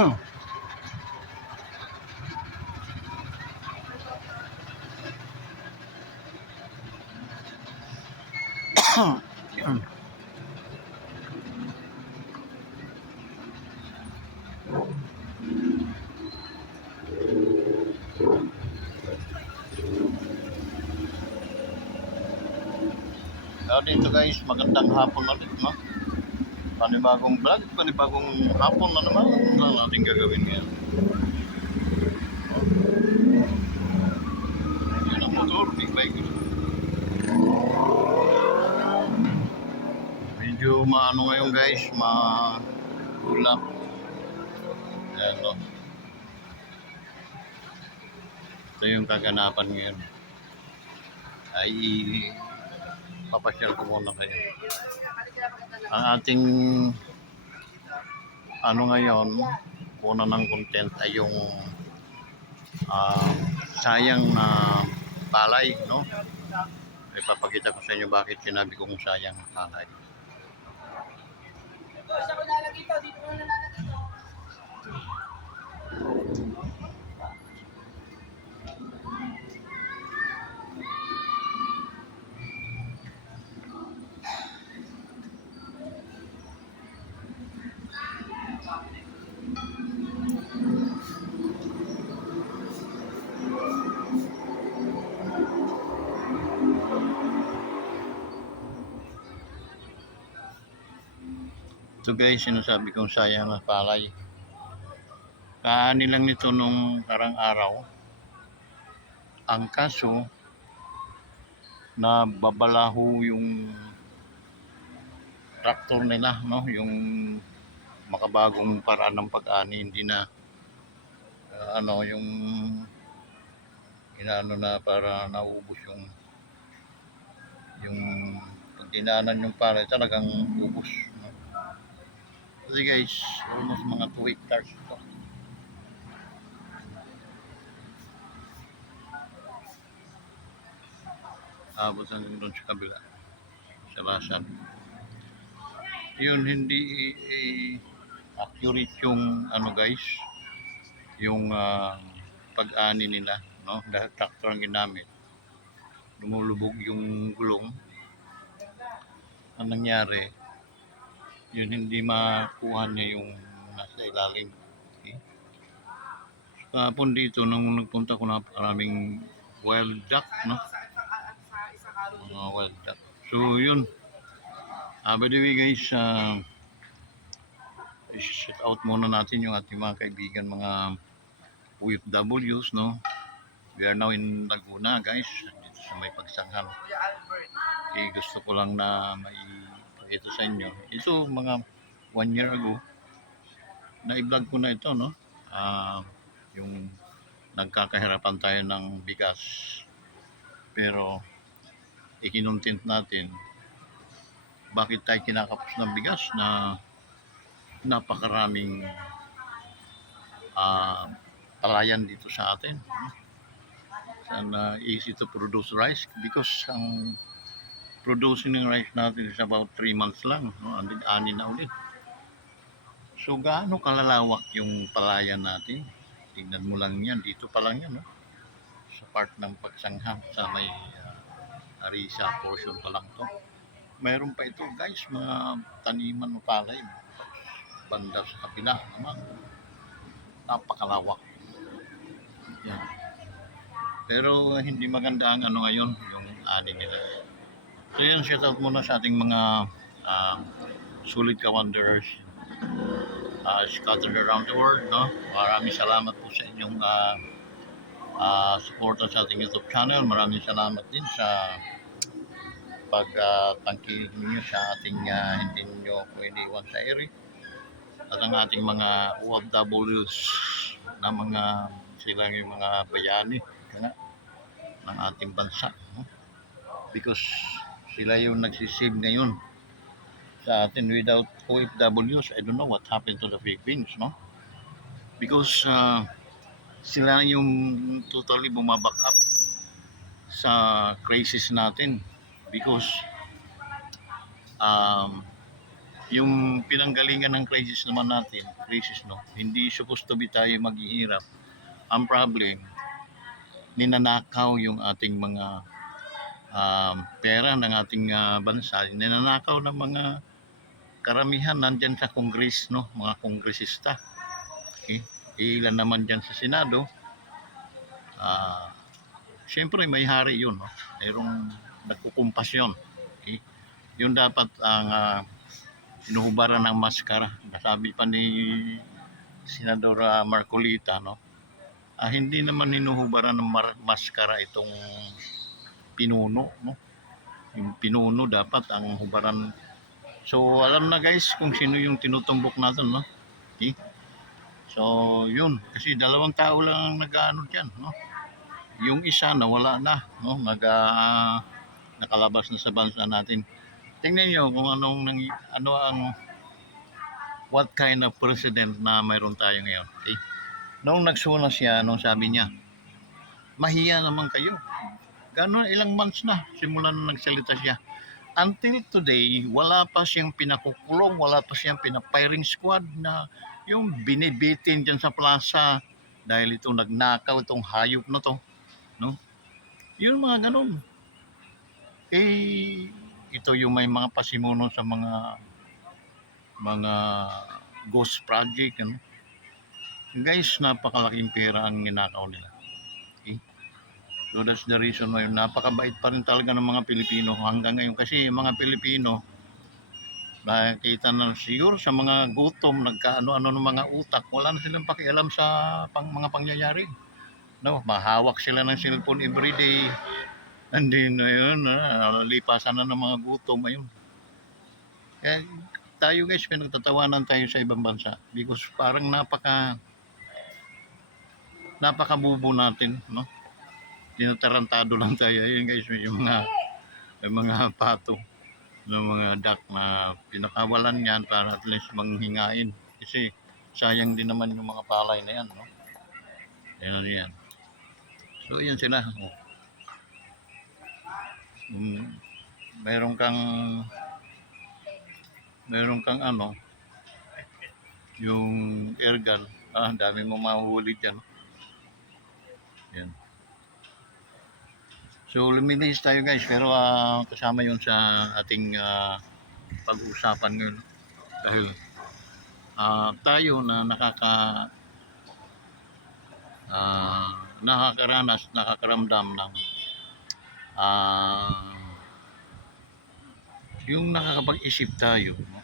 Dito guys, magandang hapon ulit, no? Panibagong vlog, panibagong hapon na naman. Ano natin gagawin ngayon? Yun ang motor, big bike. Medyo maano ngayon guys, maulap. Yan, no? Ito yung kaganapan ngayon. Ay papasyal ko muna kayo. Ang ating ano ngayon, una ng content ay yung sayang na palay, no? Ipapakita ko sa inyo bakit sinabi kong sayang na palay. Ito guys, sinasabi kong sayang na palay. Kaani lang nito nung karang araw. Ang kaso, na babalaho yung traktor nila, no? Yung makabagong paraan ng pag-ani, hindi na yung inaano na para naubos yung pag dinaanan yung palay, talagang ubos, no? Kasi guys, almost mga 2 hectares ito. Abot hanggang doon sa kabila, sa lasan. Yun, hindi accurate yung ano guys, yung pag-ani nila, no? Dahil tractor ang ginamit, lumulubog yung gulong. Ang nangyari, yun hindi makuha niya yung nasa ilalim. Okay? Kahapon dito, nung nagpunta ko, napakaraming wild duck, no? Mga wild duck. So yun, by the way guys, shout out muna natin yung ating mga kaibigan, mga OFWs, no? We are now in Laguna guys, dito sa may Pagsanghan. Gusto ko lang na ito sa inyo. Ito mga 1 year ago na i-vlog ko na ito, no? Yung nagkakahirapan tayo ng bigas, pero ikinontent natin bakit tayo kinakapos ng bigas na napakaraming palayan dito sa atin, and easy to produce rice because ang producing ng rice natin is about 3 months lang, no? Ani na ulit. So gaano kalalawak yung palayan natin? Tingnan mo lang yan, dito pa lang yan, no? Sa part ng Pagsanghan, sa may Arisa portion pa lang to. Mayroon pa ito guys, mga taniman ng palay, banda sa kabila naman, napakalawak yan. Pero hindi maganda ang ano ngayon, yung ani nila. So yan, shout out muna sa ating mga solid ka-wanderers scattered around the world, no? Maraming salamat po sa inyong suporta sa ating YouTube channel. Maraming salamat din sa pagtangkilik ninyo sa ating hindi nyo po iniwan sa ere. At ang ating mga OFWs na mga silang yung mga bayani ng ating bansa, no? Because sila yung nagsisave ngayon sa atin. Without OFWs, I don't know what happened to the Philippines, no? Because sila yung totally bumaback up sa crisis natin, because yung pinanggalingan ng crisis naman natin, crisis no, hindi supposed to be tayo maghihirap. Ang problem, ninanakaw yung ating mga pera ng ating bansa, ninanakaw ng mga karamihan nandyan sa Congress, no, mga kongresista. Okay? Ilan naman dyan sa Senado, siyempre may hari yun, no? Mayroong nagkukumpas yun. Okay? Yun dapat ang inuhubaran ng maskara. Nasabi pa ni Senadora Marcolita, no? Hindi naman hinuhubaran ng maskara itong pinuno, no? Yung pinuno dapat ang hubaran. So alam na guys kung sino yung tinutumbok natin, no? Okay? So yun, kasi dalawang tao lang ang nag-ano diyan, no? Yung isa nawala na, no? Nakalabas na sa bansa natin. Tingnan niyo kung ano ang what kind of president na mayroon tayo ngayon. Okay? Noong nagsuna siya, nung sabi niya, mahiya naman kayo. Gano'n ilang months na simula nung nagsalita siya. Until today, wala pa siyang pinakukulong, wala pa siyang pinapiring squad na yung binibitin dyan sa plaza dahil ito nagnakaw itong hayop na to, no? Yung mga ganun. Ito yung may mga pasimuno sa mga ghost project, ano? Guys, napakalaking pera ang ninakaw nila. Okay? So that's the reason why napakabait pa rin talaga ng mga Pilipino hanggang ngayon kasi yung mga Pilipino nakikita na siguro sa mga gutom nagkaano-ano ng mga utak, wala na silang pakialam sa mga pangyayari, no? Mahawak sila ng cellphone everyday, and then ayun, lipasan na ng mga gutom ayun. Eh, tayo guys pinagtatawanan tayo sa ibang bansa because parang napakabubo natin, no? Tinatarantado lang tayo ayun guys, yung mga pato ng mga duck na pinakawalan yan para at least manghingain kasi sayang din naman yung mga palay na yan, no? Yan. So yan sila, oh. um, meron kang ano yung airgun, dami mo mahuhuli dyan, yan. So luminis tayo guys pero kasama yun sa ating pag-uusapan ngayon dahil tayo na nakakaramdam ng yung nakakapag-isip tayo, no,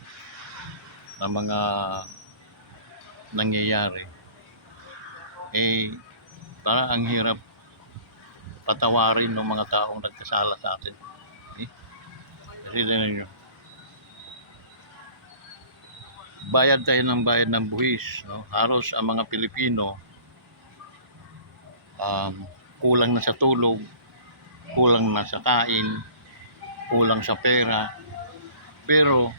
ng mga nangyayari, parang ang hirap patawarin ng mga taong nagkasala sa atin. Kasi tingnan nyo, bayad tayo ng bayad ng buwis, no? Halos ang mga Pilipino kulang na sa tulog, kulang na sa kain, kulang sa pera, pero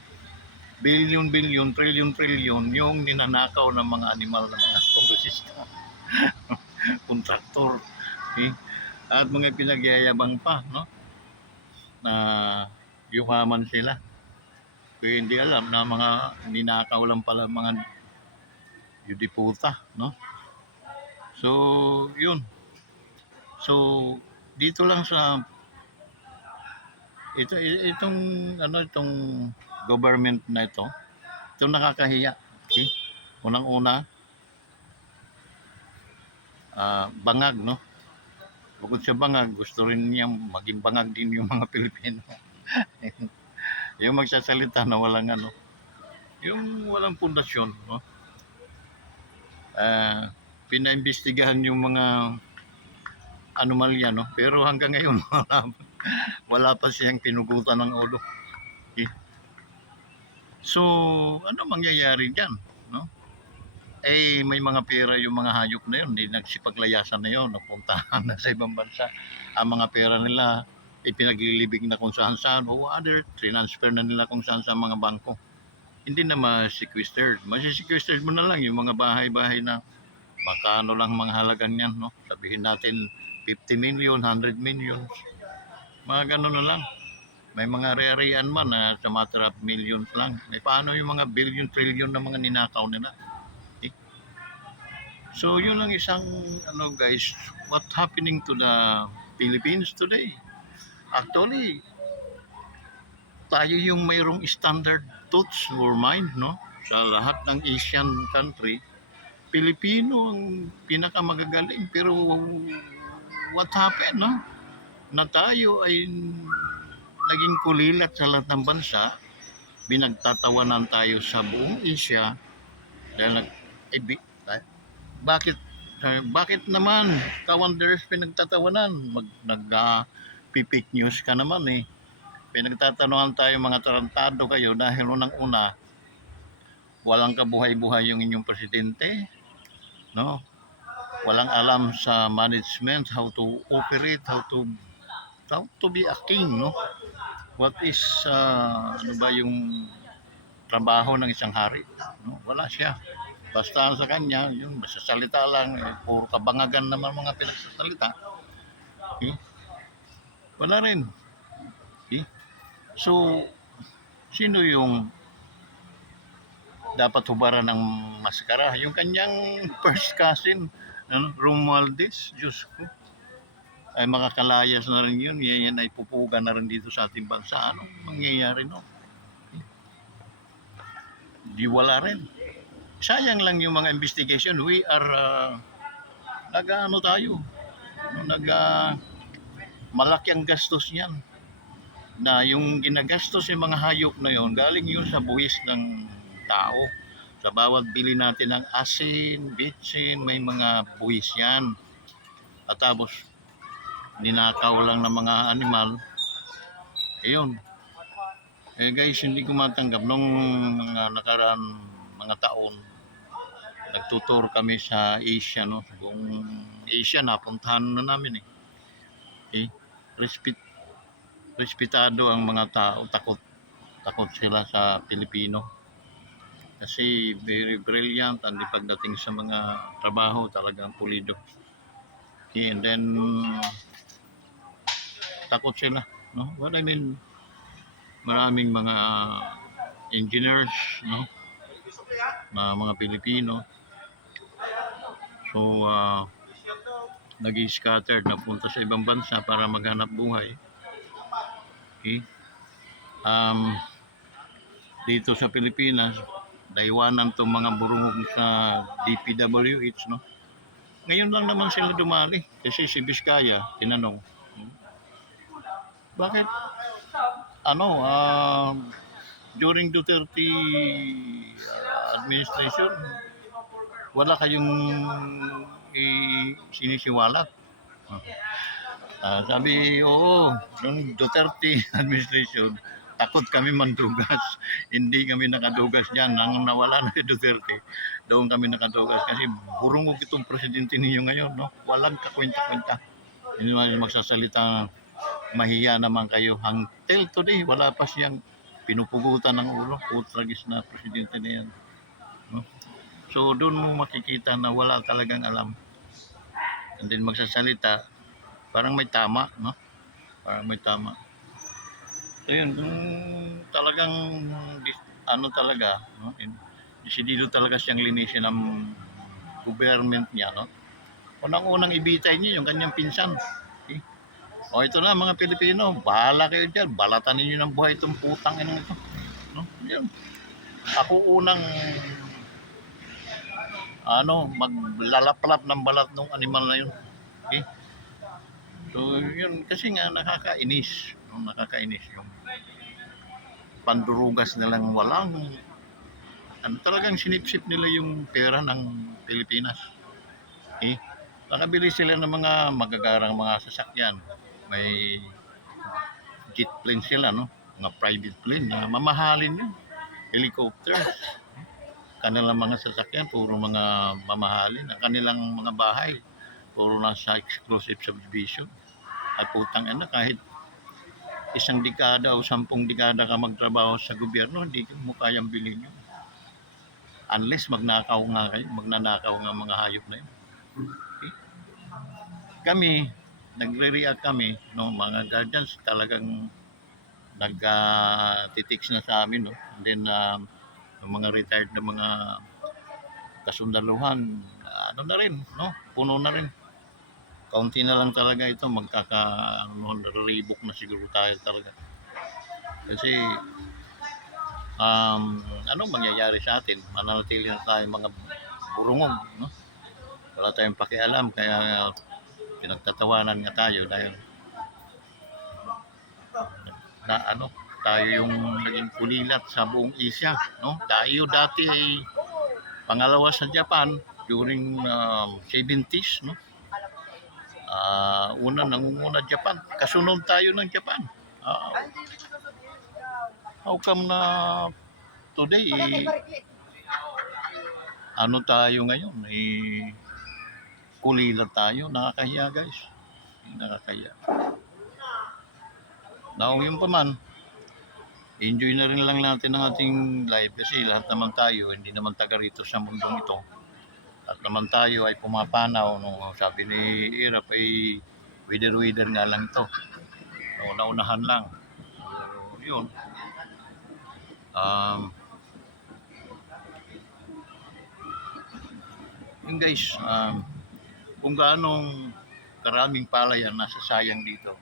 bilyon-bilyon, trilyon-trilyon yung ninanakaw ng mga animal ng mga kongresista, kontraktor, okay? At mga pinagyayabang pa, no? Na yumaman sila. Kaya hindi alam na mga ninakaw lang pala mga yudiputa, no? So, yun. So, dito lang sa itong government na ito nakakahiya. Okay? Unang-una, bangag, no? Bukod sa bangag, gusto rin niya maging bangag din yung mga Pilipino. Yung magsasalita na walang yung walang pundasyon, no? Pinaimbestigahan yung mga anomalya, no? Pero hanggang ngayon wala pa siyang pinugutan ng ulo. Okay? So, ano mangyayari diyan, no? May mga pera yung mga hayop na yun, hindi nagsipaglayasan na yun, napuntahan na sa ibang bansa. Ang mga pera nila, ipinaglilibig na kung saan-saan o transfer na nila kung saan sa mga bangko. Hindi na ma-sequestered. Ma-sequestered mo na lang yung mga bahay-bahay na makano lang mga halagan yan, no? Sabihin natin 50 million, 100 million. Mga ganun na lang. May mga rare-rarean man na sa matter of millions lang. May paano yung mga billion, trillion na mga ninakaw nila. Eh, So yun lang isang ano guys, what happening to the Philippines today? Actually, tayo yung mayroong standard thoughts or mind, no? Sa lahat ng Asian country, Pilipino ang pinakamagagaling. Pero what happened, no? Na tayo ay naging kulilat sa lahat ng bansa, binagtatawanan tayo sa buong Asia dahil eh, bakit bakit naman ka-wonders pinagtatawanan fake news ka naman eh, pinagtatanungan tayo mga tarantado kayo dahil unang-una walang kabuhay-buhay yung inyong presidente, no? Walang alam sa management, how to operate, how to be a king, no? What is ano ba yung trabaho ng isang hari, no? Wala siya. Basta sa kanya, yung masasalita lang, eh, puro kabangagan naman mga pinagsasalita. Eh, wala rin. Eh, so, sino yung dapat hubaran ng maskara? Yung kanyang first cousin, ano, Romualdez, Diyos ko. Ay makakalayas na rin yun. Yan ay pupuga na rin dito sa ating bansa. Anong mangyayari no? Di wala rin. Sayang lang yung mga investigation. We are nag-ano tayo, malaki ang gastos niyan, na yung ginagastos yung mga hayop na yon galing yun sa buwis ng tao. Sa bawat bili natin ng asin, bitsin, may mga buwis yan. At tapos ninakaw lang ng mga animal. Ayun. Eh guys, hindi ko matanggap nung mga nakaraan mga taon, nagtutur kami sa Asia, no? Buong Asia napuntahan na namin eh. Eh, respect respetado ang mga tao, takot sila sa Pilipino kasi very brilliant and pagdating sa mga trabaho talagang pulido. And then takot sila, no? What I mean, maraming mga engineers, no, na mga Pilipino, so nag-scattered na punta sa ibang bansa para maghanap buhay. Okay? Dito sa Pilipinas, daiwanan itong mga burungog sa DPWH, no? Ngayon lang naman sila dumali kasi si Vizcaya, tinanong, bakit ano, during Duterte administration, wala kayong sinisiwalat? Sabi, oo, noong Duterte administration, takot kami mandugas. Hindi kami nakadugas dyan. Nang nawala na si Duterte, doon kami nakadugas. Kasi burungog itong presidente ninyo ngayon, no? Walang kakwenta-kwenta. Hindi naman magsasalita, mahiya naman kayo. Until today, wala pa siyang pinupugutan ng ulo. Utragis na presidente na yan. No? So, doon mo makikita na wala talagang alam. And then magsasalita, parang may tama, no? Parang may tama. So yun, talagang ano talaga, no? Desidido talaga siyang linisin ng government niya, no? Unang-unang ibitay niya yung kanyang pinsan. Okay? O ito na mga Pilipino, bahala kayo dyan, balatan ninyo ng buhay itong putang inang ito. No? Yan. Ako unang maglalaplap ng balat ng animal na yun. Okay? So yun, kasi nga nakakainis. No? Nakakainis yung pandurugas nilang walang talagang sinipsip nila yung pera ng Pilipinas. Eh, nakabili sila ng mga magagarang mga sasakyan. May jet plane sila, no? Mga private plane na mamahalin yun. Helicopters. Kanilang mga sasakyan, puro mga mamahalin. Ang kanilang mga bahay, puro nasa exclusive subdivision. At putang ina, kahit isang dekada o 10 dekada ka magtrabaho sa gobyerno, hindi mo kayang bilhin yun. Unless magnakaw nga kayo, magnanakaw nga mga hayop na yun. Okay? Kami, nagre-react kami, no, mga guardians, talagang nag-titix na sa amin, no? And then, yung mga retired na mga kasundaluhan, ano na rin, no? Puno na rin. Kaunti na lang talaga ito, rebook na siguro tayo talaga. Kasi, anong mangyayari sa atin? Mananatili na tayo mga burungog, no? Wala tayong pakialam, kaya pinagtatawanan nga tayo dahil na ano, tayo yung naging kulilat sa buong Asia, no? Tayo dati ay pangalawa sa Japan during 70s, no? Una nangunguna Japan, kasunod tayo ng Japan. How come na today ano tayo ngayon, kulilat tayo, nakakahiya guys, nakakahiya. Now yun pa man, enjoy na rin lang natin ang ating life kasi lahat naman tayo, hindi naman taga rito sa mundong ito. At naman tayo ay pumapanaw, no? Sabi ni Irap ay wither nga lang ito. No, naunahan lang. So, yun. Yun guys, kung gaanong karaming palay ang nasasayang dito.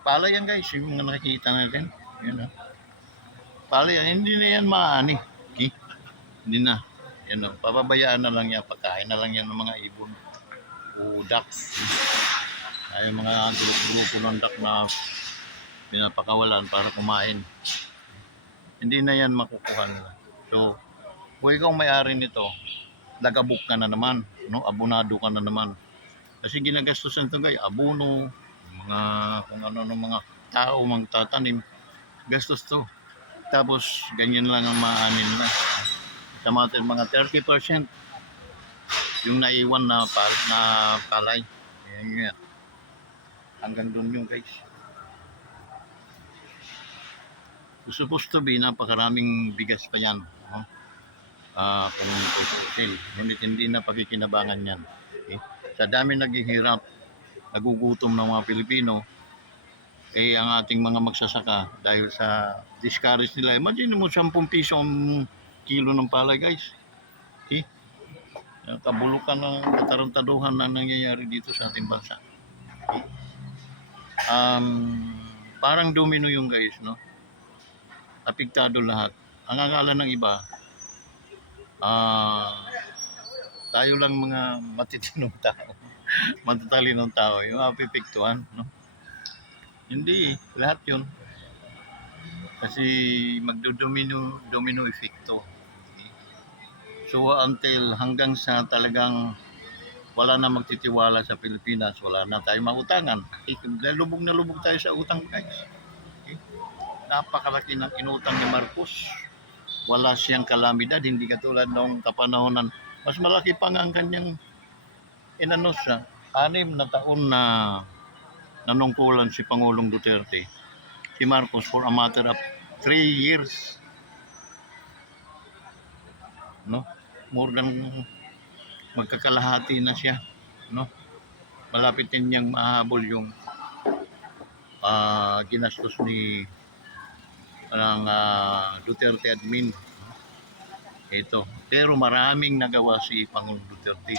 Palay yan guys, yung mga nakikita natin. Yun, palay yan, hindi na yan maani. Okay? Hindi na. Yan, papabayaan na lang yan, pagkain na lang yan ng mga ibon. Udak. Ay mga grupo ng dak na pinapakawalan para kumain. Hindi na yan makukuha nila. So, kung ikaw may-ari nito, nagabuk ka na naman, no? Abonado ka na naman. Kasi ginagastusan ito guys, abono, mga kung ano ng mga tao magtatanim, gastos to. Tapos ganyan lang ang maanin nila. Sa mga 30% yung naiwan na palay. Ayan, hanggang doon yung guys. Supposed to be napakaraming bigas pa yan, no? Kung tutusin, hindi na pagkikinabangan yan. Okay? Sa dami naghihirap, nagugutom ng mga Pilipino, ang ating mga magsasaka dahil sa discourage nila. Imagine mo 10 piso ang kilo ng palay guys. Okay? Kabulukan ng katarantaduhan na nangyayari dito sa ating bansa. Okay? Parang domino yung guys, no? Apektado lahat. Ang akala ng iba, tayo lang mga matitinong tao, matatalinong tao, yung apipiktuhan, no? Hindi, lahat yun. Kasi domino efekto. Okay? So until hanggang sa talagang wala na magtitiwala sa Pilipinas, wala na tayong mautangan. Lubog na lubog tayo sa utang guys. Okay? Napakalaki ng inutang ni Marcos. Wala siyang kalamidad, hindi katulad noong kapanahonan. Mas malaki pa nga ang kanyang inanos siya. 6 na taon na nanungkulan si Pangulong Duterte, si Marcos, for a matter of 3 years. No? More than magkakalahati na siya, no? Malapit din niyang mahabol yung ginastos ni ng Duterte admin. Ito. Pero maraming nagawa si Pangulong Duterte.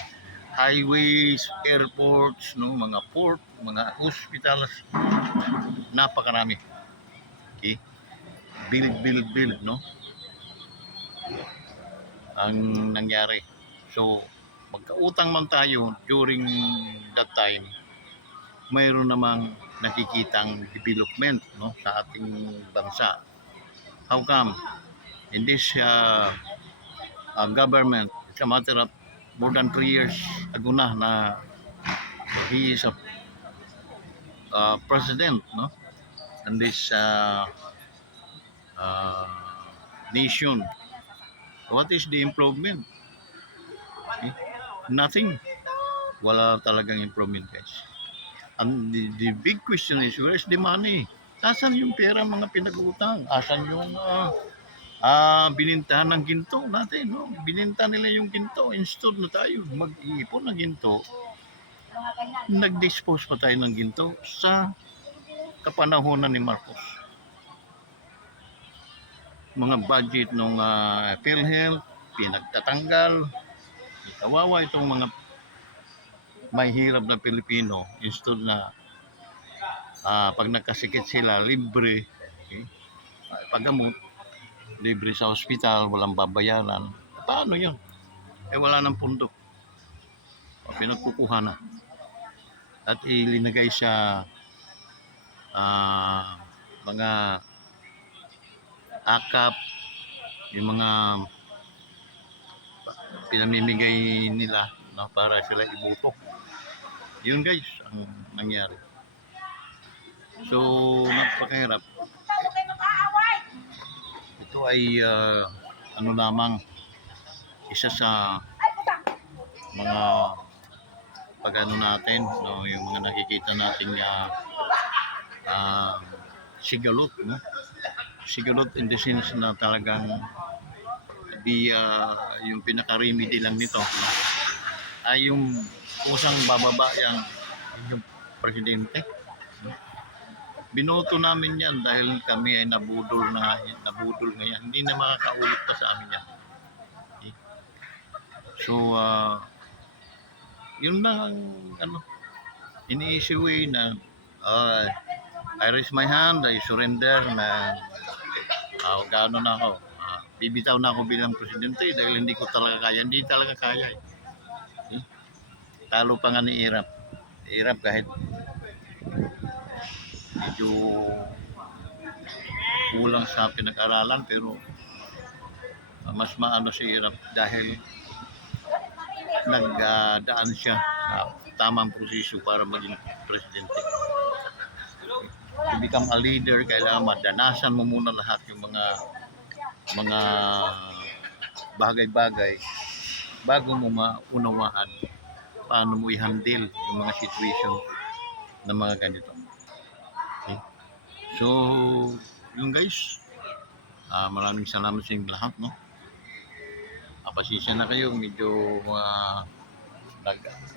Highways, airports, no, mga port, mga hospitals, napakarami. Okay? Build, no? Ang nangyari. So, magkautang man tayo during that time, mayroon namang nakikitang development, no, sa ating bansa. How come? In this government, it's a matter of more than 3 years ago na he is a president, no, in this nation. What is the improvement? Okay? Nothing. Wala talagang improvement guys. And the big question is, where is the money? Asan yung pera mga pinag-uutang? Asan yung binintahan ng ginto natin? No? Bininta nila yung ginto. Instead na tayo mag-iipon ng ginto, nag-dispose pa tayo ng ginto sa kapanahonan ni Marcos. Mga budget ng PhilHealth, pinagtatanggal. Kawawa itong mga may hirap na Pilipino. Instead na pag nagkasikit sila, libre. Okay? Paggamot, libre sa ospital, walang babayaran. Paano yun? Wala ng pundo. Pinagkukuha na. At ilinagay sa mga akap, yung mga pinamimigay nila no, para sila ibuto. Yun guys, ang nangyari. So, napakahirap. Ito ay ano lamang, isa sa mga pag-ano natin, no, yung mga nakikita nating sigalot, no? Sigalot in the sense na talagang yung pinaka-remedy lang nito, no? Ay yung kusang bababa yung presidente. No? Binoto namin yan dahil kami ay nabudol ngayon. Hindi na makakaulit pa sa amin yan. Okay? So, yun na ang ini-issue na I raise my hand, I surrender na gaano na ako. Bibitaw na ako bilang presidente dahil hindi ko talaga kaya. Hindi talaga kaya. Talo pa nga ni Irap. Irap kahit medyo kulang sa pinag-aralan pero mas maano si Irap dahil nagdaan siya sa tamang proseso para maging presidente. To become a leader, kailangan madanasan mo muna lahat yung mga bagay-bagay bago mo maunawaan paano mo i-handle yung mga situation ng mga ganito. Okay? So, yung guys, maraming salamat sa inyong lahat, no? Pasensya na kayo, medyo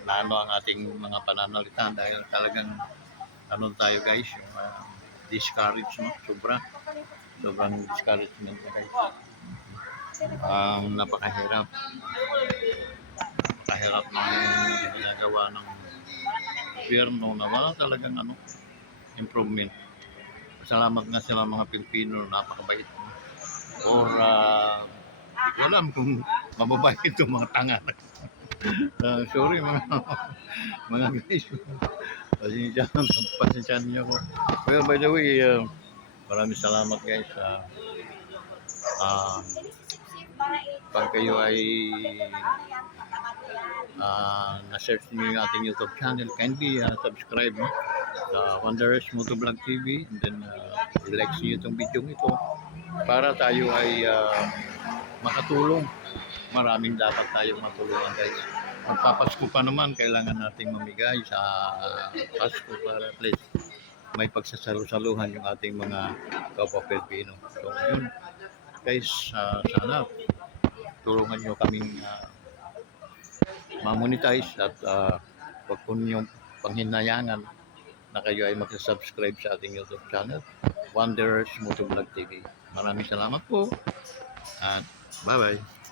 nalo ang ating mga pananalita dahil talagang ano tayo guys, yung discourage, no? Sobrang discouragement na guys. Napakahirap ng ginagawa ng gobyerno na wala talagang improvement. Salamat nga sila mga Pilipino, napakabait. Or hindi ko alam kung mababait itong mga tanga. Sorry mga guys. Pasensya niyo ako. Well, by the way, maraming salamat guys. Pag kayo ay na-search niyo yung ating YouTube channel, kindly subscribe sa Wanderers Motovlog TV, and then i-like niyo itong video ito para tayo ay makatulong. Maraming dapat tayong matulungan guys. Magpapasko pa naman, kailangan nating mamigay sa Pasko para at least may pagsasalusaluhan yung ating mga kapwa Pilipino. So yun guys, sana tulungan nyo kaming ma-monetize at wag po ninyong panghinayangan na kayo ay mag-subscribe sa ating YouTube channel, Wanderers Motovlog TV. Maraming salamat po at bye-bye.